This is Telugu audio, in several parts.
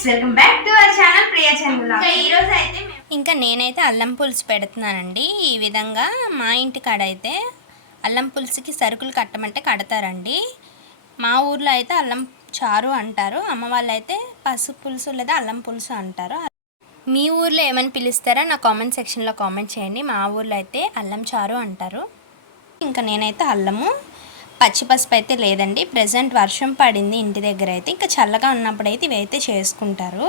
Friends welcome back to our channel Priya చంద్రుల ఈ రోజు అయితే మేము ఇంకా నేనైతే అల్లం పులుసు పెడుతున్నానండి. ఈ విధంగా మా ఇంటి కాడ అయితే అల్లం పులుసుకి సరుకులు కట్టమంటే కడతారండి. మా ఊర్లో అయితే అల్లం చారు అంటారు. అమ్మ వాళ్ళు అయితే పసుపు పులుసు లేదా అల్లం పులుసు అంటారు. మీ ఊర్లో ఏమని పిలుస్తారో? నా కామెంట్ సెక్షన్లో కామెంట్ చేయండి. మా ఊర్లో అయితే అల్లం చారు అంటారు. ఇంకా నేనైతే అల్లము పచ్చి పసుపు అయితే లేదండి. ప్రజెంట్ వర్షం పడింది ఇంటి దగ్గర అయితే. ఇంకా చల్లగా ఉన్నప్పుడు అయితే ఇవైతే చేసుకుంటారు.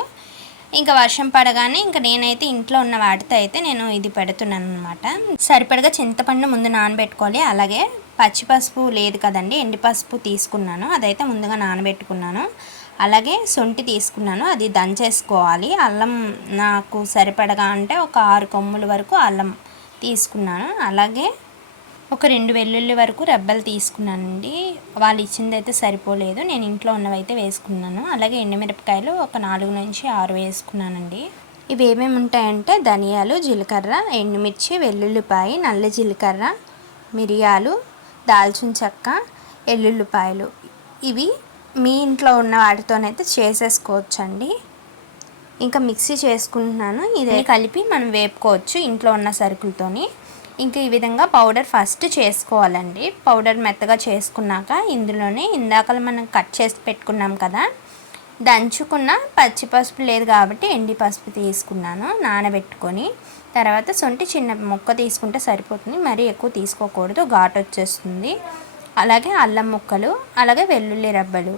ఇంకా వర్షం పడగానే ఇంకా నేనైతే ఇంట్లో ఉన్న వాటితో అయితే నేను ఇది పెడుతున్నాను అనమాట సరిపడగా చింతపండు ముందు నానబెట్టుకోవాలి. అలాగే పచ్చి పసుపు లేదు కదండి. ఎండి పసుపు తీసుకున్నాను. అదైతే ముందుగా నానబెట్టుకున్నాను. అలాగే సొంటి తీసుకున్నాను. అది దంచేసుకోవాలి. అల్లం నాకు సరిపడగా అంటే ఒక ఆరు కొమ్ముల వరకు అల్లం తీసుకున్నాను. అలాగే ఒక రెండు వెల్లుల్లి వరకు రెబ్బలు తీసుకున్నానండి. వాళ్ళు ఇచ్చింది అయితే సరిపోలేదు. నేను ఇంట్లో ఉన్నవైతే వేసుకున్నాను. అలాగే ఎండుమిరపకాయలు ఒక నాలుగు నుంచి ఆరు వేసుకున్నానండి. ఇవి ఏమేమి ఉంటాయంటే ధనియాలు జీలకర్ర ఎండుమిర్చి వెల్లుల్లిపాయ నల్ల జీలకర్ర మిరియాలు దాల్చిన చెక్క ఎల్లుల్లిపాయలు. ఇవి మీ ఇంట్లో ఉన్న వాటితోనైతే చేసేసుకోవచ్చండి. ఇంకా మిక్సీ చేసుకుంటున్నాను. ఇదే కలిపి మనం వేపుకోవచ్చు ఇంట్లో ఉన్న సరుకులతోని. ఇంకా ఈ విధంగా పౌడర్ ఫస్ట్ చేసుకోవాలండి. పౌడర్ మెత్తగా చేసుకున్నాక ఇందులోనే ఇందాక మనం కట్ చేసి పెట్టుకున్నాం కదా దంచుకున్న పచ్చి పసుపు లేదు కాబట్టి ఎండి పసుపు తీసుకున్నాను నానబెట్టుకొని. తర్వాత సొంటి చిన్న ముక్క తీసుకుంటే సరిపోతుంది మరీ ఎక్కువ తీసుకోకూడదు ఘాట్ వచ్చేస్తుంది. అలాగే అల్లం ముక్కలు అలాగే వెల్లుల్లి రబ్బలు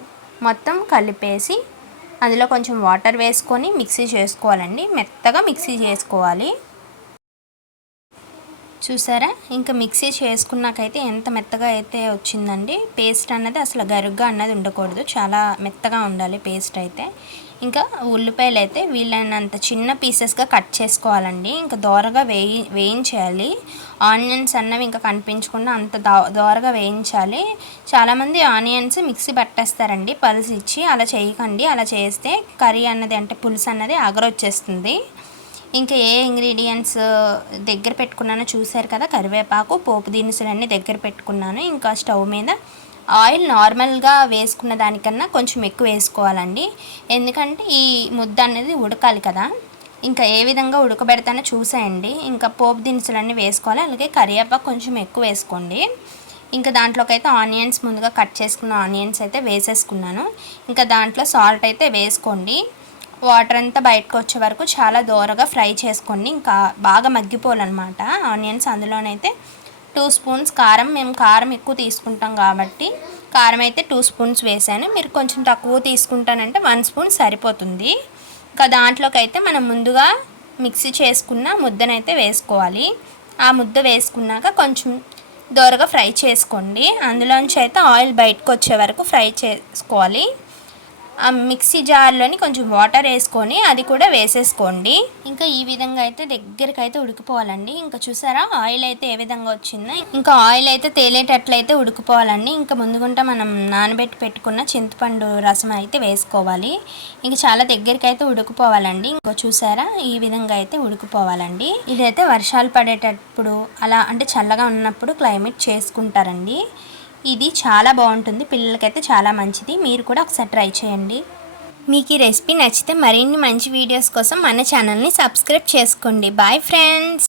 మొత్తం కలిపేసి అందులో కొంచెం వాటర్ వేసుకొని మిక్సీ చేసుకోవాలండి. మెత్తగా మిక్సీ చేసుకోవాలి. చూసారా? ఇంకా మిక్సీ చేసుకున్నాకైతే ఎంత మెత్తగా అయితే వచ్చిందండి. పేస్ట్ అన్నది అసలు గరుగ్గా అన్నది ఉండకూడదు. చాలా మెత్తగా ఉండాలి పేస్ట్ అయితే. ఇంకా ఉల్లిపాయలు అయితే వీలైనంత చిన్న పీసెస్గా కట్ చేసుకోవాలండి. ఇంకా దోరగా వేయి వేయించాలి. ఆనియన్స్ అన్నవి ఇంకా కనిపించకుండా అంత దోరగా వేయించాలి. చాలామంది ఆనియన్స్ మిక్సీ పట్టేస్తారండి. పలుసు ఇచ్చి అలా చేయకండి. అలా చేస్తే కర్రీ అన్నది అంటే పులుసు అన్నది అగరొచ్చేస్తుంది. ఇంకా ఏ ఇంగ్రీడియంట్స్ దగ్గర పెట్టుకున్నానో చూశారు కదా కరివేపాకు పోపు దినుసులన్నీ దగ్గర పెట్టుకున్నాను. ఇంకా స్టవ్ మీద ఆయిల్ నార్మల్గా వేసుకున్న దానికన్నా కొంచెం ఎక్కువ వేసుకోవాలండి. ఎందుకంటే ఈ ముద్ద అనేది ఉడకాలి కదా. ఇంకా ఏ విధంగా ఉడకబెడతానో చూసేయండి. ఇంకా పోపు దినుసులన్నీ వేసుకోవాలి. అలాగే కరివేపాకు కొంచెం ఎక్కువ వేసుకోండి. ఇంకా దాంట్లోకి అయితే ఆనియన్స్ ముందుగా కట్ చేసుకున్న ఆనియన్స్ అయితే వేసేసుకున్నాను. ఇంకా దాంట్లో సాల్ట్ అయితే వేసుకోండి. వాటర్ అంతా బయటకు వచ్చే వరకు చాలా దూరగా ఫ్రై చేసుకోండి ఇంకా బాగా మగ్గిపోవాలన్నమాట. ఆనియన్స్ అందులోనైతే టూ స్పూన్స్ కారం. మేము కారం ఎక్కువ తీసుకుంటాం కాబట్టి కారం అయితే టూ స్పూన్స్ వేసాను. మీరు కొంచెం తక్కువ తీసుకుంటానంటే వన్ స్పూన్ సరిపోతుంది. ఇంకా దాంట్లోకి అయితే మనం ముందుగా మిక్సీ చేసుకున్న ముద్దనైతే వేసుకోవాలి. ఆ ముద్ద వేసుకున్నాక కొంచెం దోరగా ఫ్రై చేసుకోండి. అందులోంచి అయితే ఆయిల్ బయటకు వచ్చే వరకు ఫ్రై చేసుకోవాలి. ఆ మిక్సీ జార్లోని కొంచెం వాటర్ వేసుకొని అది కూడా వేసేసుకోండి. ఇంకా ఈ విధంగా అయితే దగ్గరికి అయితే ఉడికిపోవాలండి. ఇంకా చూసారా ఆయిల్ అయితే ఏ విధంగా వచ్చిందో. ఇంకా ఆయిల్ అయితే తేలేటట్లయితే ఉడికిపోవాలండి. ఇంకా ముందుగుంటా మనం నానబెట్టి పెట్టుకున్న చింతపండు రసం అయితే వేసుకోవాలి. ఇంకా చాలా దగ్గరికి అయితే ఉడికిపోవాలండి. ఇంకా చూసారా ఈ విధంగా అయితే ఉడికిపోవాలండి. ఇదైతే వర్షాలు పడేటప్పుడు అలా అంటే చల్లగా ఉన్నప్పుడు క్లైమేట్ చేసుకుంటారండి. ఇది చాలా బాగుంటుంది పిల్లలకైతే చాలా మంచిది. మీరు కూడా ఒకసారి ట్రై చేయండి. మీకు ఈ రెసిపీ నచ్చితే మరిన్ని మంచి వీడియోస్ కోసం మన ఛానల్ని సబ్స్క్రైబ్ చేసుకోండి. Bye friends